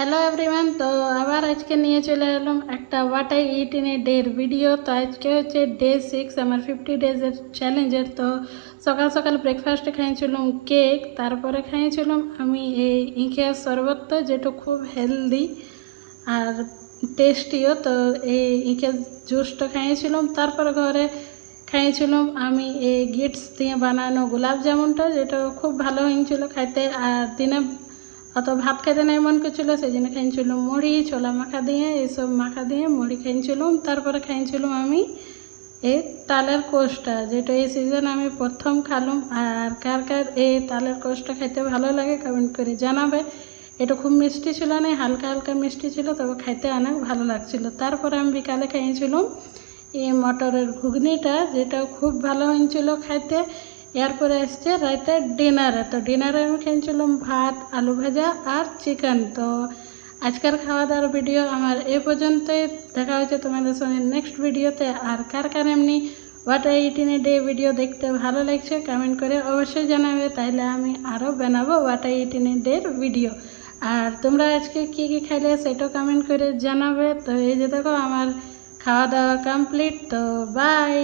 Hello everyone. তো আবার আজকে নিয়ে চলে এলাম একটা what I it in a ডের ভিডিও। তো আজকে হচ্ছে ডে 6 আমার 50 ডেজের চ্যালেঞ্জের। তো সকাল সকাল ব্রেকফাস্টে খাইছিলাম কেক, তারপরে খাইছিলাম আমি এই ইঁখের শরবত, যেটা খুব হেলদি আর টেস্টিও। তো এই ইঁখের জুসটা খাইছিলাম। তারপরে ঘরে খাইছিলাম আমি এই গিটস দিয়ে বানানো গোলাপ জামুনটা, যেটা খুব ভালো হয়েছিল খাইতে। আর দিনে অত ভাত খাইতে নাই মন করছিল, সেই জন্য খাইছিলাম মুড়ি ছোলা মাখা দিয়ে, এইসব মাখা দিয়ে মুড়ি খাইছিলাম। তারপরে খাইছিলাম আমি এই তালের কোষটা, যেটা এই সিজন আমি প্রথম খালাম। আর কার কার এই তালের কোষটা খাইতে ভালো লাগে কমেন্ট করে জানাবে। এটা খুব মিষ্টি ছিল না, হালকা হালকা মিষ্টি ছিল, তবে খাইতে অনেক ভালো লাগছিল। তারপরে আমি বিকালে খাইছিলাম এই মটরের ঘুগনিটা, যেটা খুব ভালো হয়েছিল খাইতে। এরপরে আসছে রাতের ডিনারে। তো ডিনারে আমি খেয়েছিলাম ভাত, আলু ভাজা আর চিকেন। তো আজকের খাওয়া দাওয়ার ভিডিও আমার এ পর্যন্তই। দেখা হচ্ছে তোমাদের সঙ্গে নেক্সট ভিডিওতে। আর কার কার এমনি what I it in a day video দেখতে ভালো লাগছে কমেন্ট করে অবশ্যই জানাবে, তাইলে আমি আরও বানাবো what I it in a ডের ভিডিও। আর তোমরা আজকে কী কী খাইলে সেটাও কমেন্ট করে জানাবে। তো এই যে দেখো আমার খাওয়া দাওয়া কমপ্লিট। তো বাই।